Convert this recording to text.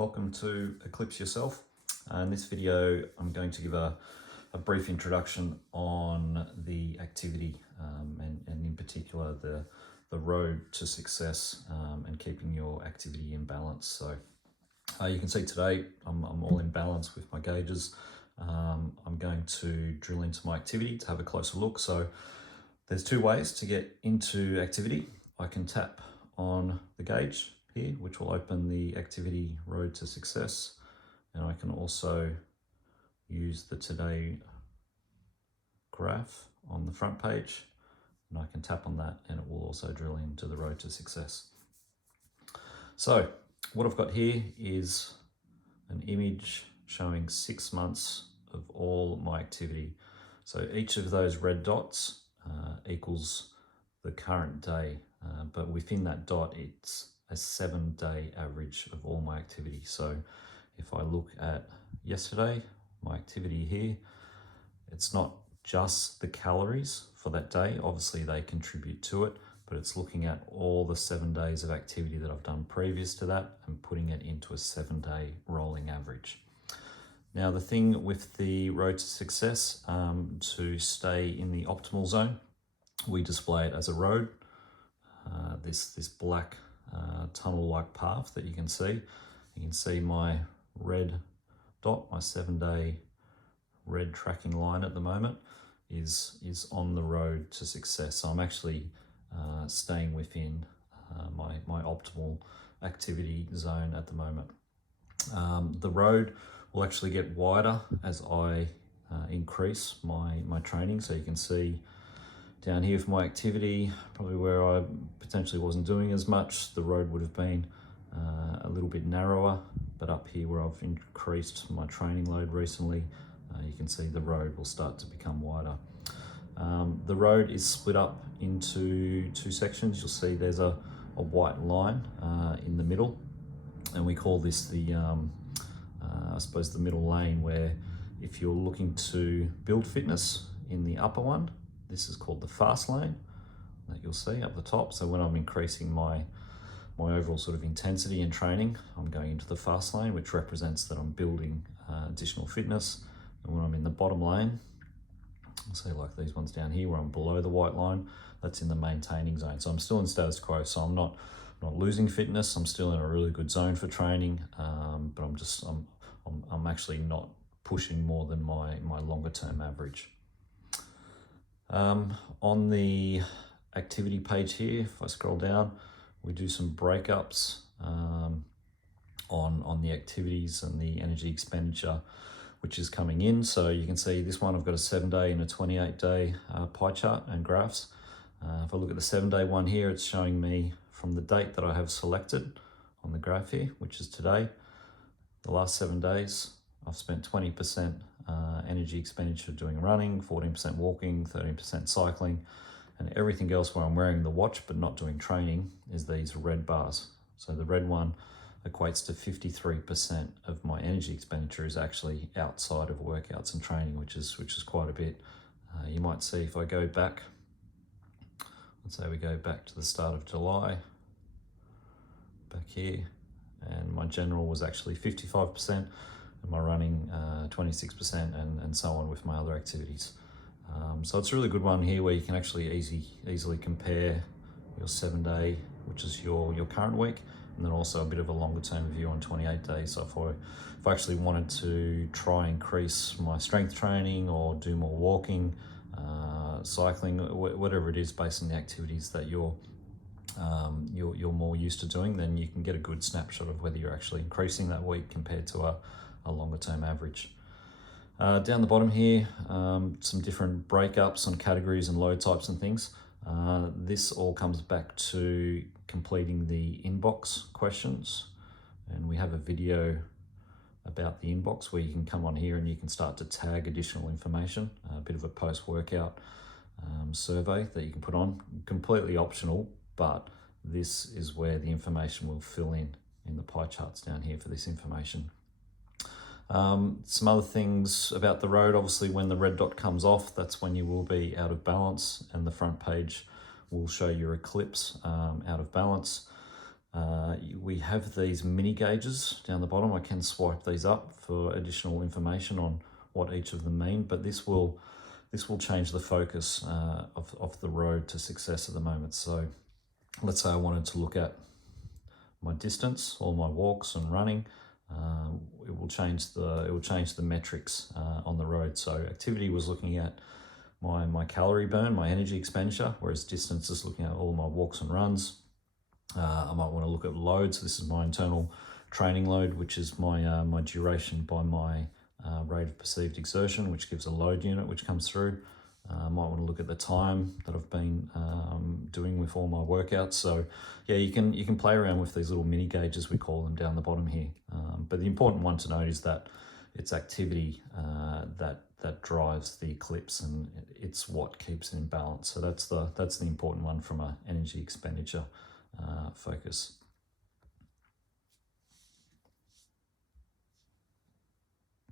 Welcome to Eclipse Yourself. In this video, I'm going to give a brief introduction on the activity and in particular the road to success and keeping your activity in balance. So you can see today I'm all in balance with my gauges. I'm going to drill into my activity to have a closer look. So there's two ways to get into activity. I can tap on the gauge here, which will open the activity road to success. And I can also use the today graph on the front page, and I can tap on that and it will also drill into the road to success. So what I've got here is an image showing 6 months of all my activity. So each of those red dots equals the current day, but within that dot it's a 7-day average of all my activity. So if I look at yesterday, my activity here, it's not just the calories for that day, obviously they contribute to it, but it's looking at all the 7 days of activity that I've done previous to that and putting it into a 7-day rolling average. Now the thing with the road to success, to stay in the optimal zone, we display it as a road, this black tunnel-like path that you can see. You can see my red dot, my 7-day red tracking line at the moment is on the road to success. So I'm actually staying within my optimal activity zone at the moment. The road will actually get wider as I increase my training. So you can see down here for my activity, probably where I potentially wasn't doing as much, the road would have been a little bit narrower, but up here where I've increased my training load recently, you can see the road will start to become wider. The road is split up into two sections. You'll see there's a white line in the middle, and we call this the, I suppose, the middle lane, where if you're looking to build fitness in the upper one, this is called the fast lane that you'll see up the top. So when I'm increasing my overall sort of intensity in training, I'm going into the fast lane, which represents that I'm building additional fitness. And when I'm in the bottom lane, say like these ones down here where I'm below the white line, that's in the maintaining zone. So I'm still in status quo, so I'm not losing fitness. I'm still in a really good zone for training, but I'm actually not pushing more than my longer term average. On the activity page here, if I scroll down, we do some breakups on the activities and the energy expenditure which is coming in. So you can see this one, I've got a 7-day and a 28-day pie chart and graphs. If I look at the 7-day one here, it's showing me from the date that I have selected on the graph here, which is today, the last 7 days, I've spent 20% energy expenditure doing running, 14% walking, 13% cycling, and everything else where I'm wearing the watch but not doing training is these red bars. So the red one equates to 53% of my energy expenditure is actually outside of workouts and training, which is quite a bit. You might see if I go back, let's say we go back to the start of July, back here, and my general was actually 55%, and my running 26%, and so on with my other activities. So it's a really good one here where you can actually easily compare your 7-day, which is your current week, and then also a bit of a longer term view on 28 days. So if I actually wanted to try and increase my strength training or do more walking, cycling, whatever it is based on the activities that you're more used to doing, then you can get a good snapshot of whether you're actually increasing that week compared to a longer term average. Down the bottom here, some different breakups on categories and load types and things. This all comes back to completing the inbox questions, and we have a video about the inbox where you can come on here and you can start to tag additional information, a bit of a post-workout survey that you can put on, completely optional, but this is where the information will fill in the pie charts down here for this information. Some other things about the road, obviously when the red dot comes off, that's when you will be out of balance, and the front page will show your eclipse out of balance. We have these mini gauges down the bottom. I can swipe these up for additional information on what each of them mean, but this will change the focus of the road to success at the moment. So let's say I wanted to look at my distance, all my walks and running. It will change the metrics on the road. So activity was looking at my calorie burn, my energy expenditure, whereas distance is looking at all my walks and runs. I might want to look at loads. This is my internal training load, which is my my duration by my rate of perceived exertion, which gives a load unit which comes through. I might want to look at the time that I've been doing with all my workouts. So yeah, you can play around with these little mini gauges, we call them, down the bottom here. But the important one to note is that it's activity that drives the eclipse, and it's what keeps it in balance. So that's the important one from an energy expenditure focus.